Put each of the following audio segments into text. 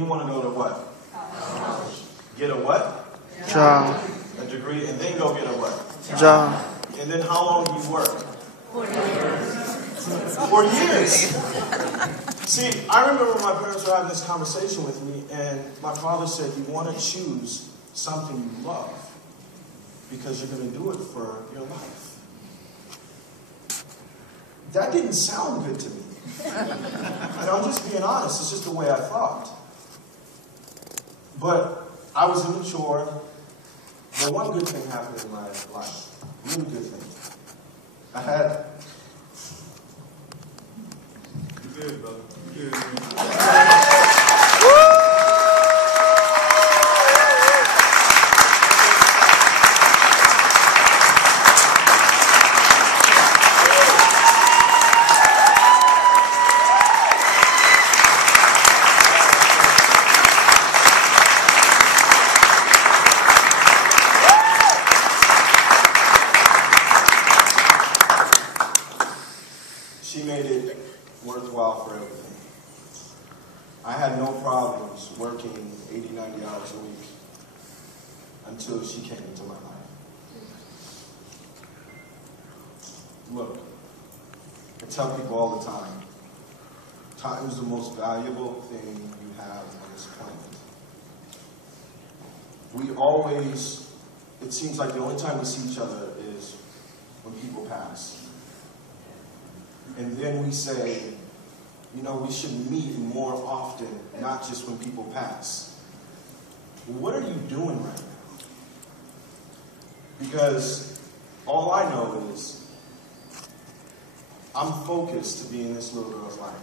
you want to go to what? Get a what? Job. A degree, and then go get a what? Job. And then how long do you work? 4 years. 4 years. See, I remember when my parents were having this conversation with me, and my father said, you want to choose something you love because you're going to do it for your life. That didn't sound good to me. And I'm just being honest, it's just the way I thought. But I was immature. But one good thing happened in my life. Really good thing. I had... You're good, brother. You're good. She made it worthwhile for everything. I had no problems working 80, 90 hours a week until she came into my life. Look, I tell people all the time, time is the most valuable thing you have on this planet. We always, it seems like the only time we see each other is when people pass. And then we say, you know, we should meet more often, not just when people pass. Well, what are you doing right now? Because all I know is I'm focused to be in this little girl's life.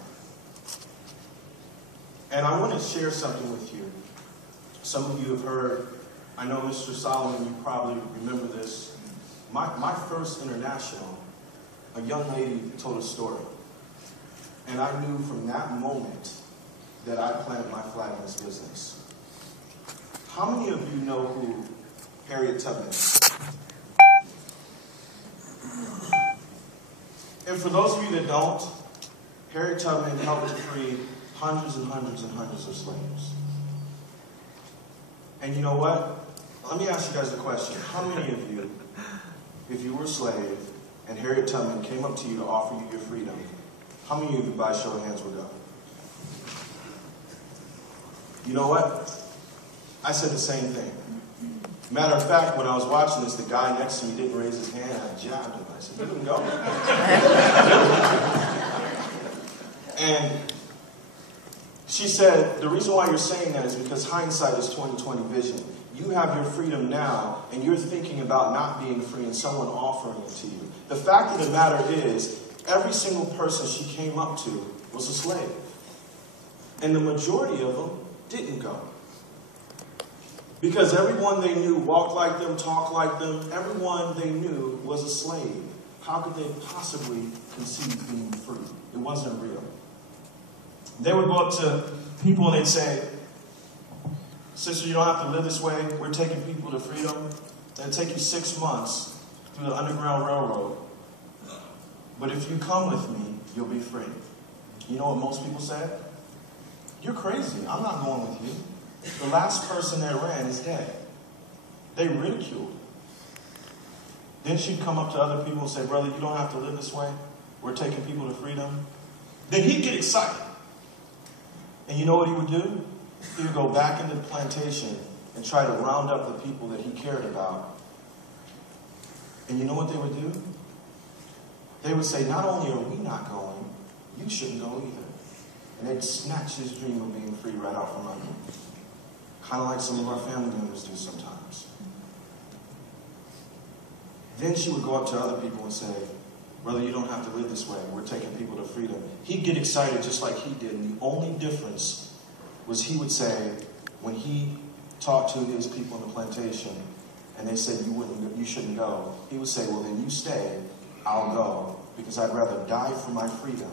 And I want to share something with you. Some of you have heard, I know Mr. Solomon, you probably remember this. My first international, a young lady told a story. And I knew from that moment that I planted my flag in this business. How many of you know who Harriet Tubman is? And for those of you that don't, Harriet Tubman helped to free hundreds and hundreds and hundreds of slaves. And you know what? Let me ask you guys a question. How many of you, if you were a slave, and Harriet Tubman came up to you to offer you your freedom, how many of you by show of hands would go? You know what? I said the same thing. Matter of fact, when I was watching this, the guy next to me didn't raise his hand. I jabbed him. I said, you can go. And she said, the reason why you're saying that is because hindsight is 20/20 vision. You have your freedom now, and you're thinking about not being free and someone offering it to you. The fact of the matter is, every single person she came up to was a slave. And the majority of them didn't go. Because everyone they knew walked like them, talked like them. Everyone they knew was a slave. How could they possibly conceive being free? It wasn't real. They would go up to people and they'd say, sister, you don't have to live this way. We're taking people to freedom. It'll take you 6 months through the Underground Railroad. But if you come with me, you'll be free. You know what most people said? You're crazy. I'm not going with you. The last person that ran is dead. They ridiculed. Then she'd come up to other people and say, brother, you don't have to live this way. We're taking people to freedom. Then he'd get excited. And you know what he would do? He would go back into the plantation and try to round up the people that he cared about. And you know what they would do? They would say, not only are we not going, you shouldn't go either. And they'd snatch his dream of being free right out from under him. Kind of like some of our family members do sometimes. Then she would go up to other people and say, brother, you don't have to live this way. We're taking people to freedom. He'd get excited just like he did. And the only difference was he would say, when he talked to his people in the plantation, and they said, you shouldn't go, he would say, well, then you stay, I'll go, because I'd rather die for my freedom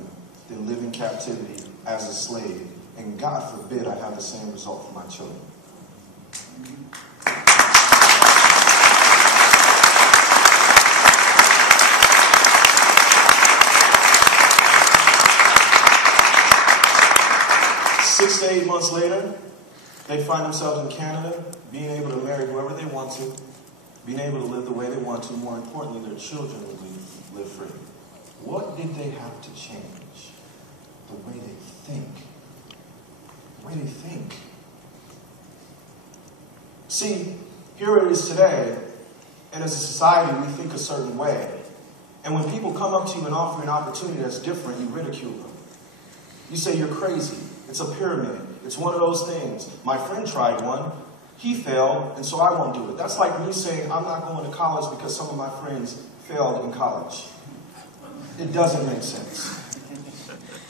than live in captivity as a slave. And God forbid I have the same result for my children. Six to 8 months later, They'd find themselves in Canada, being able to marry whoever they want to, being able to live the way they want to. More importantly, their children would live free. What did they have to change? The way they think. The way they think. See, here it is today, and as a society, we think a certain way. And when people come up to you and offer you an opportunity that's different, you ridicule them. You say you're crazy. It's a pyramid. It's one of those things. My friend tried one. He failed, and so I won't do it. That's like me saying I'm not going to college because some of my friends failed in college. It doesn't make sense.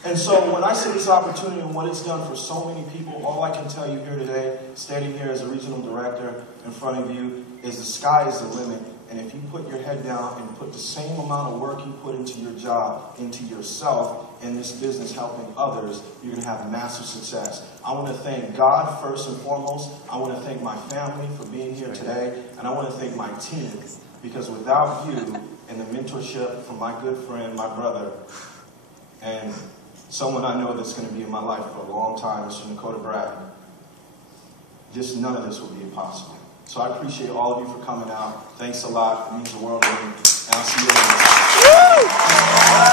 And so when I see this opportunity and what it's done for so many people, all I can tell you here today, standing here as a regional director in front of you, is the sky is the limit. And if you put your head down and put the same amount of work you put into your job, into yourself, in this business helping others, you're going to have massive success. I want to thank God first and foremost. I want to thank my family for being here today. And I want to thank my team, because without you and the mentorship from my good friend, my brother, and someone I know that's going to be in my life for a long time, Mr. Dakota Bragg, none of this would be possible. So I appreciate all of you for coming out. Thanks a lot. It means the world to me. And I'll see you later.